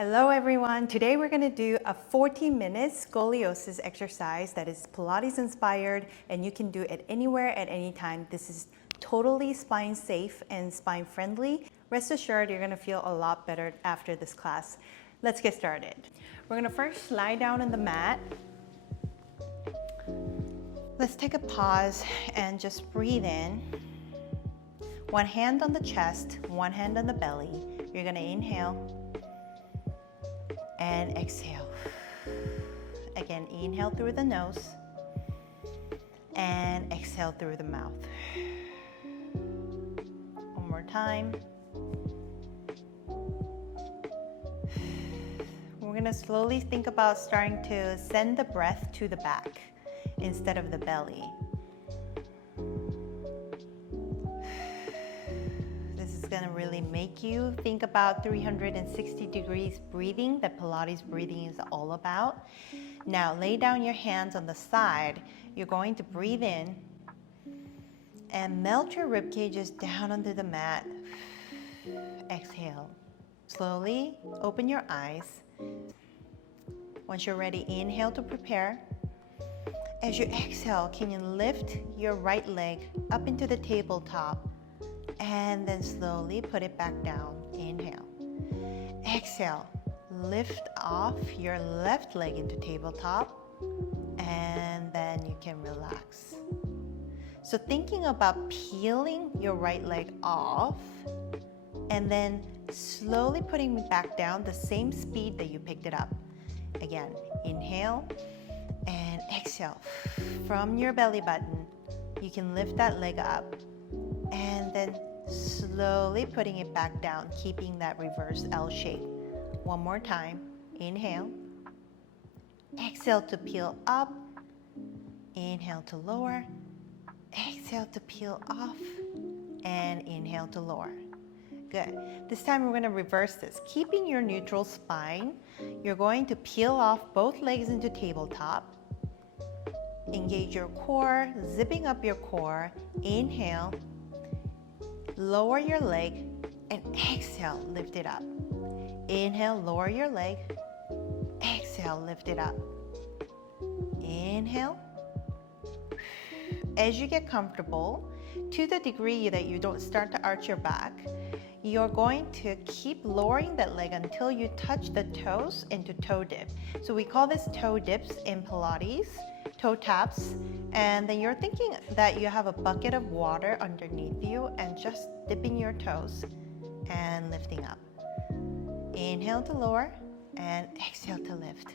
Hello everyone, today we're going to do a 40-minute scoliosis exercise that is Pilates inspired and you can do it anywhere at any time. This is totally spine safe and spine friendly. Rest assured you're going to feel a lot better after this class. Let's get started. We're going to first lie down on the mat. Let's take a pause and just breathe in. One hand on the chest, one hand on the belly. You're going to inhale and exhale. Again, inhale through the nose and exhale through the mouth. One more time. We're gonna slowly think about starting to send the breath to the back instead of the belly. Gonna really make you think about 360 degrees breathing that Pilates breathing is all about. Now lay down your hands on the side. You're going to breathe in and melt your rib cages down onto the mat. Exhale. Slowly open your eyes. Once you're ready, inhale to prepare. As you exhale, can you lift your right leg up into the tabletop? And then slowly put it back down. Inhale. Exhale. Lift off your left leg into tabletop. And then you can relax. So thinking about peeling your right leg off and then slowly putting it back down the same speed that you picked it up. Again, inhale and exhale. From your belly button, you can lift that leg up and then slowly putting it back down, keeping that reverse L shape. One more time. Inhale. Exhale to peel up. Inhale to lower. Exhale to peel off. And inhale to lower. Good. This time we're going to reverse this. Keeping your neutral spine, you're going to peel off both legs into tabletop. Engage your core, zipping up your core. Inhale. Lower your leg and exhale, lift it up. Inhale, lower your leg. Exhale, lift it up. Inhale. As you get comfortable, to the degree that you don't start to arch your back, you're going to keep lowering that leg until you touch the toes into toe dip. So we call this toe dips in Pilates, toe taps. And then you're thinking that you have a bucket of water underneath you and just dipping your toes and lifting up. Inhale to lower and exhale to lift.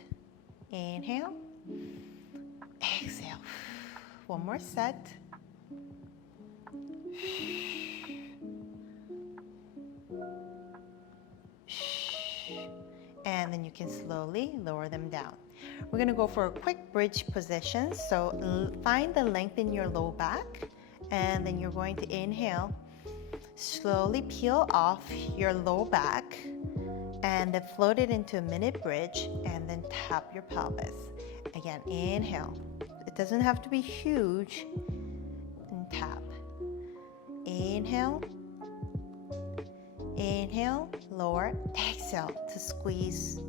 Inhale, exhale. One more set. And then you can slowly lower them down. We're going to go for a quick bridge position. So find the length in your low back and then you're going to inhale. Slowly peel off your low back and then float it into a mini bridge and then tap your pelvis. Again, inhale. It doesn't have to be huge. And tap. Inhale. Inhale, lower, exhale to squeeze.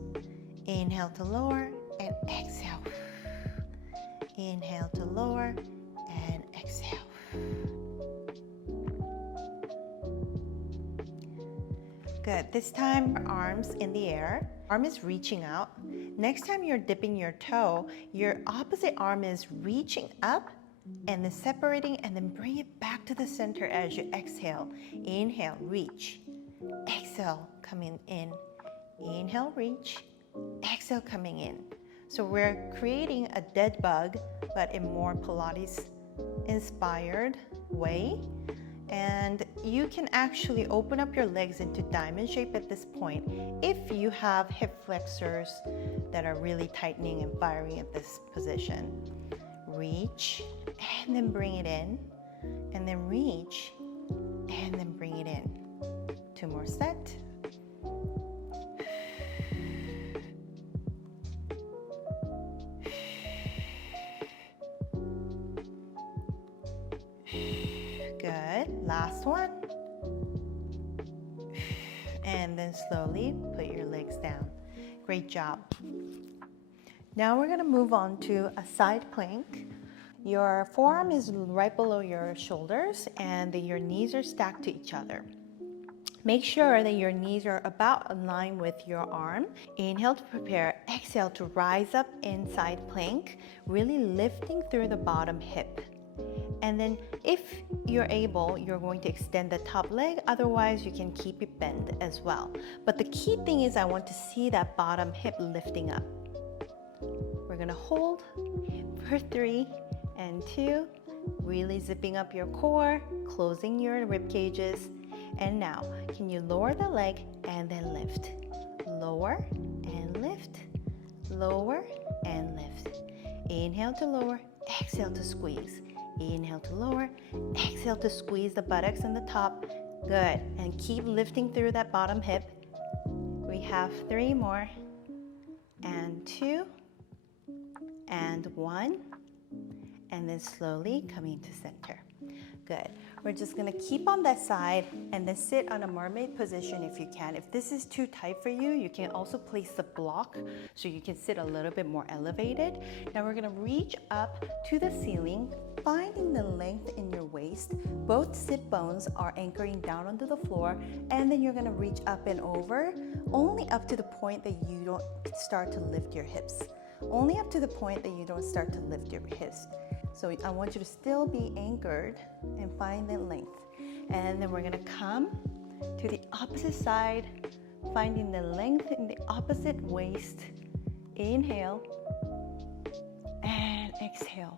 Inhale to lower and exhale. Inhale to lower and exhale. Good. This time, arms in the air. Arm is reaching out. Next time you're dipping your toe, your opposite arm is reaching up and then separating and then bring it back to the center as you exhale. Inhale, reach. Exhale, coming in. Inhale, reach. Exhale, coming in. So we're creating a dead bug, but in more Pilates inspired way. And you can actually open up your legs into diamond shape at this point if you have hip flexors that are really tightening and firing at this position. Reach and then bring it in, and then reach and then bring it in. Two more set. Good. Last one. And then slowly put your legs down. Great job. Now we're gonna move on to a side plank. Your forearm is right below your shoulders and then your knees are stacked to each other. Make sure that your knees are about aligned with your arm. Inhale to prepare, exhale to rise up in side plank, really lifting through the bottom hip. And then if you're able, you're going to extend the top leg, otherwise you can keep it bent as well. But the key thing is I want to see that bottom hip lifting up. We're gonna hold for 3 and 2, really zipping up your core, closing your rib cages. And now, can you lower the leg and then lift? Lower and lift, lower and lift. Inhale to lower, exhale to squeeze. Inhale to lower, exhale to squeeze the buttocks and the top. Good, and keep lifting through that bottom hip. We have 3 more, and 2, and 1, and then slowly coming to center. Good. We're just gonna keep on that side and then sit on a mermaid position if you can. If this is too tight for you, you can also place the block so you can sit a little bit more elevated. Now we're gonna reach up to the ceiling, finding the length in your waist. Both sit bones are anchoring down onto the floor, and then you're gonna reach up and over, only up to the point that you don't start to lift your hips. Only up to the point that you don't start to lift your hips. So I want you to still be anchored and find the length. And then we're gonna come to the opposite side, finding the length in the opposite waist. Inhale and exhale.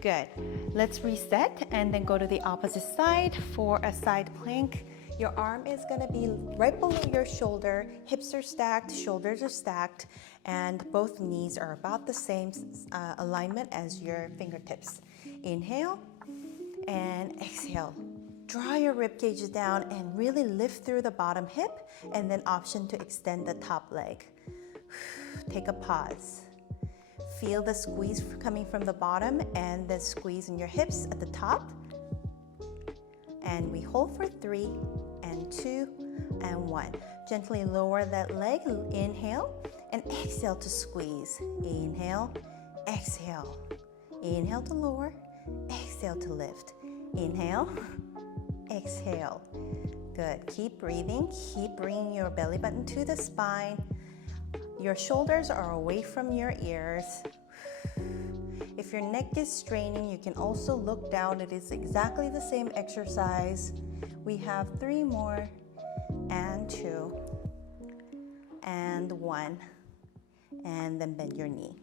Good. Let's reset and then go to the opposite side for a side plank. Your arm is going to be right below your shoulder, hips are stacked, shoulders are stacked, and both knees are about the same alignment as your fingertips. Inhale and exhale. Draw your rib cages down and really lift through the bottom hip, and then option to extend the top leg. Take a pause. Feel the squeeze coming from the bottom and the squeeze in your hips at the top. And we hold for 3 and 2 and 1. Gently lower that leg. Inhale and exhale to squeeze. Inhale, exhale. Inhale to lower, exhale to lift. Inhale, exhale. Good. Keep breathing. Keep bringing your belly button to the spine. Your shoulders are away from your ears. If your neck is straining, you can also look down. It is exactly the same exercise. We have 3 more, and 2, and 1, and then bend your knee.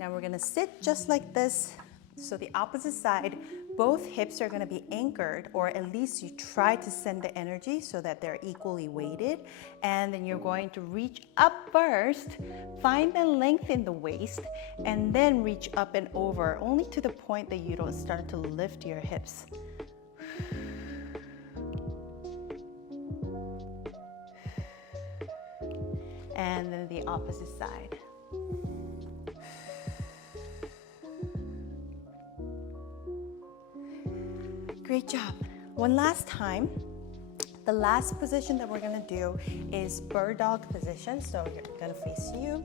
Now we're gonna sit just like this. So the opposite side, both hips are gonna be anchored, or at least you try to send the energy so that they're equally weighted. And then you're going to reach up first, find the length in the waist, and then reach up and over, only to the point that you don't start to lift your hips. And then the opposite side. Great job. One last time. The last position that we're gonna do is bird dog position. So you're gonna face you.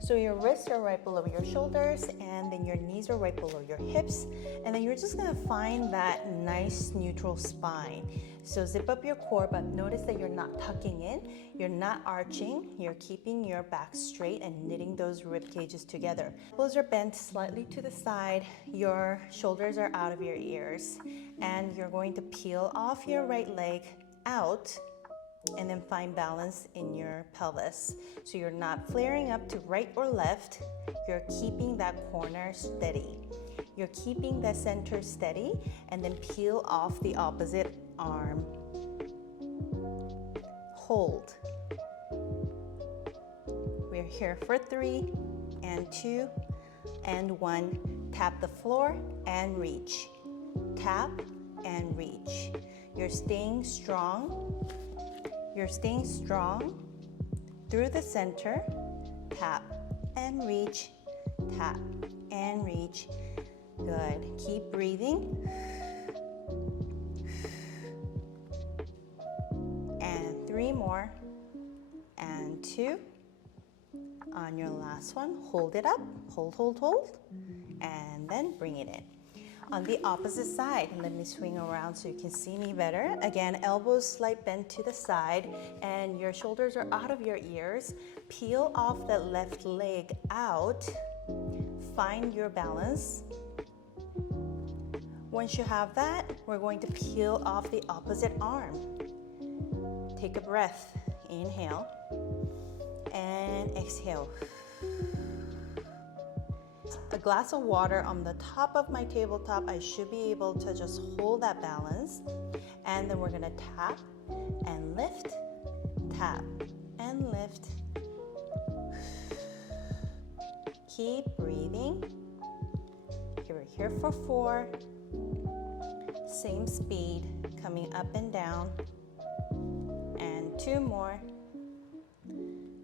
So your wrists are right below your shoulders, and then your knees are right below your hips. And then you're just gonna find that nice neutral spine. So zip up your core, but notice that you're not tucking in, you're not arching, you're keeping your back straight and knitting those rib cages together. Elbows are bent slightly to the side, your shoulders are out of your ears, and you're going to peel off your right leg out and then find balance in your pelvis. So you're not flaring up to right or left, you're keeping that corner steady. You're keeping the center steady, and then peel off the opposite arm. Hold. We're here for 3 and 2 and 1. Tap the floor and reach. Tap and reach. You're staying strong. You're staying strong through the center. Tap and reach. Tap and reach. Good. Keep breathing. And 3 more. and 2. On your last one, hold it up, hold, and then bring it in. On the opposite side, let me swing around so you can see me better. Again, elbows slight bend to the side and your shoulders are out of your ears. Peel off that left leg out. Find your balance. Once you have that, we're going to peel off the opposite arm. Take a breath. Inhale and exhale. A glass of water on the top of my tabletop. I should be able to just hold that balance. And then we're gonna tap and lift, tap and lift. Keep breathing. We're here for 4. Same speed, coming up and down. And 2 more.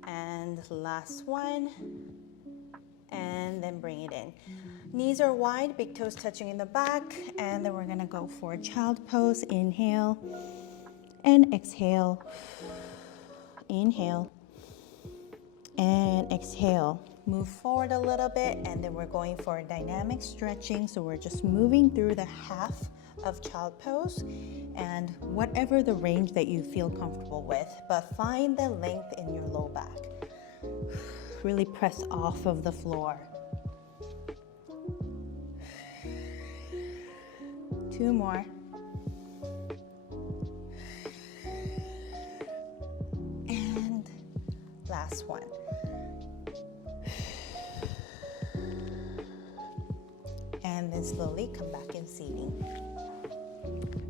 And last one. And then bring it in. Knees are wide, big toes touching in the back, and then we're gonna go for a child pose. Inhale and exhale. Inhale and exhale. Move forward a little bit, and then we're going for a dynamic stretching. So we're just moving through the half of child pose and whatever the range that you feel comfortable with, but find the length in your low back. Really press off of the floor. 2 more. And last one. And then slowly come back in seating.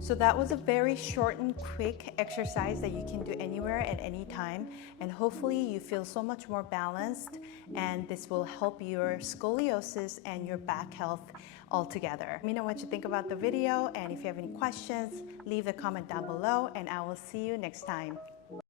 So that was a very short and quick exercise that you can do anywhere at any time, and hopefully you feel so much more balanced, and this will help your scoliosis and your back health all together. Let me know what you think about the video, and if you have any questions, leave a comment down below, and I will see you next time.